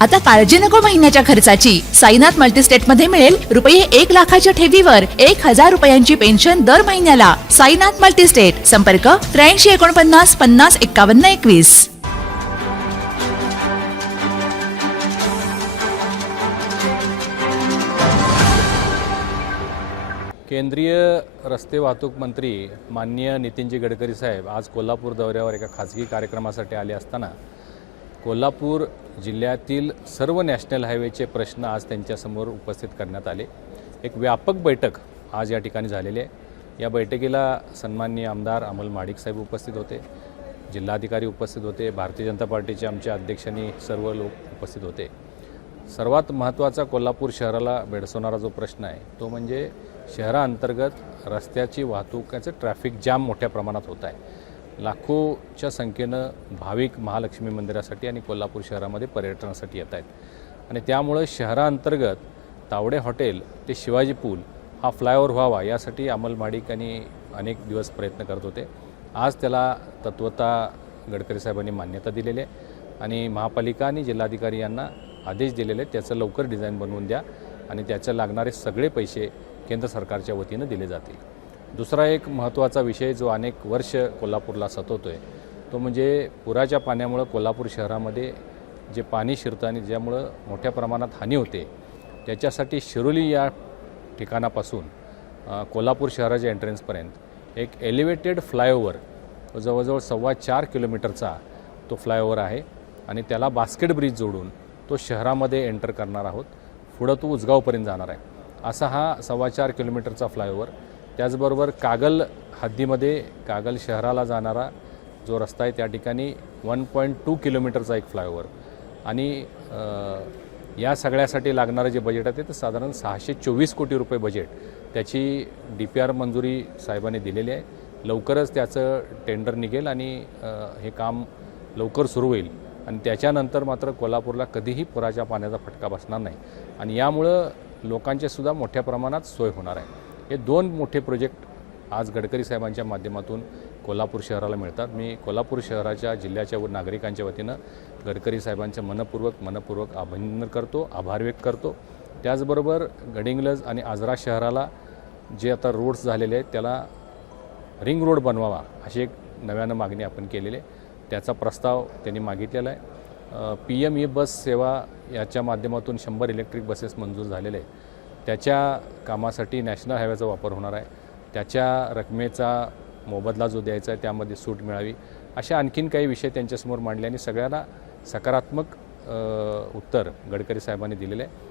आता काळजी नको महिन्याच्या खर्चाची. साईनाथ मल्टीस्टेटमध्ये मिळेल रुपये एक लाखाच्या ठेवीवर एक हजार रुपयांची पेन्शन दर महिन्याला. साईनाथ मल्टीस्टेट. संपर्क त्र्याऐंशी एकोणपन्नास पन्नास एक्कावन्न एकवीस. केंद्रीय रस्ते वाहतूक मंत्री माननीय नितीनजी गडकरी साहेब आज कोल्हापूर दौऱ्यावर एका खाजगी कार्यक्रमासाठी आले असताना कोल्हापूर जिल्ह्यातील सर्व नॅशनल हायवेचे प्रश्न आज त्यांच्यासमोर उपस्थित करण्यात आले. एक व्यापक बैठक आज या ठिकाणी झालेली आहे. या बैठकीला सन्माननीय आमदार अमोल माडिक साहेब उपस्थित होते. जिल्हाधिकारी उपस्थित होते. भारतीय जनता पार्टीचे आमच्या अध्यक्षांनी सर्व लोक उपस्थित होते. सर्वात महत्त्वाचा कोल्हापूर शहराला भेडसवणारा जो प्रश्न आहे तो म्हणजे शहराअंतर्गत रस्त्याची वाहतुकाचं ट्रॅफिक जाम मोठ्या प्रमाणात होत आहे. लाखोच्या संख्येनं भाविक महालक्ष्मी मंदिरासाठी आणि कोल्हापूर शहरामध्ये पर्यटनासाठी येत आहेत. आणि त्यामुळं शहराअंतर्गत तावडे हॉटेल ते शिवाजी पूल हा फ्लायओव्हर व्हावा यासाठी अमल माडिक यांनी अनेक दिवस प्रयत्न करत होते. आज त्याला तत्वता गडकरी साहेबांनी मान्यता दिलेली आहे आणि महापालिका आणि जिल्हाधिकारी यांना आदेश दिलेले आहेत. त्याचं लवकर डिझाईन बनवून द्या आणि त्याच्या लागणारे सगळे पैसे केंद्र सरकारच्या वतीनं दिले जातील. दुसरा एक महत्त्वाचा विषय जो अनेक वर्ष कोल्हापूरला सतवतो आहे तो म्हणजे पुराच्या पाण्यामुळं कोल्हापूर शहरामध्ये जे पाणी शिरतं आणि ज्यामुळं मोठ्या प्रमाणात हानी होते त्याच्यासाठी शिरोली या ठिकाणापासून कोल्हापूर शहराच्या एंट्रन्सपर्यंत एक एलिव्हेटेड फ्लायओव्हर जवळजवळ सव्वा चार किलोमीटरचा तो फ्लायओव्हर आहे आणि त्याला बास्केट ब्रिज जोडून तो शहरामध्ये एंटर करणार आहोत. पुढं तो उजगावपर्यंत जाणार आहे. असा हा सव्वा चार किलोमीटरचा फ्लायओव्हर त्याचबरोबर कागल हद्दीमध्ये कागल शहराला जाणारा जो रस्ता आहे त्या ठिकाणी वन पॉईंट टू किलोमीटरचा एक फ्लायओव्हर. आणि या सगळ्यासाठी लागणारं जे बजेट आहे ते तर साधारण सहाशे चोवीस कोटी रुपये बजेट त्याची डी पी आर मंजुरी साहेबांनी दिलेली आहे. लवकरच त्याचं टेंडर निघेल आणि हे काम लवकर सुरू होईल. आणि त्याच्यानंतर मात्र कोल्हापूरला कधीही पुराच्या पाण्याचा फटका बसणार नाही. आणि यामुळं लोकांचे सुद्धा मोठ्या प्रमाणात सोय होणार आहे. हे दोन मोठे प्रोजेक्ट आज गडकरी साहेबांच्या माध्यमातून कोल्हापूर शहराला मिळतात. मी कोल्हापूर शहराच्या जिल्ह्याच्या व नागरिकांच्या वतीनं गडकरी साहेबांचं मनपूर्वक मनपूर्वक अभिनंदन करतो आभार व्यक्त करतो. त्याचबरोबर गडिंग्लज आणि आजरा शहराला जे आता रोड्स झालेले आहेत त्याला रिंग रोड बनवावा अशी एक नव्यानं मागणी आपण केलेली आहे. त्याचा प्रस्ताव त्यांनी मागितलेला आहे. पी एम ई बस सेवा याच्या माध्यमातून शंभर इलेक्ट्रिक बसेस मंजूर झालेले आहे त्याच्या कामासाठी नॅशनल हायवेचा वापर होणार आहे. त्याच्या रकमेचा मोबदला जो द्यायचा आहे त्यामध्ये सूट मिळावी. अशा आणखीन काही विषय त्यांच्यासमोर मांडले आणि सगळ्यांना सकारात्मक उत्तर गडकरी साहेबांनी दिलेलं आहे.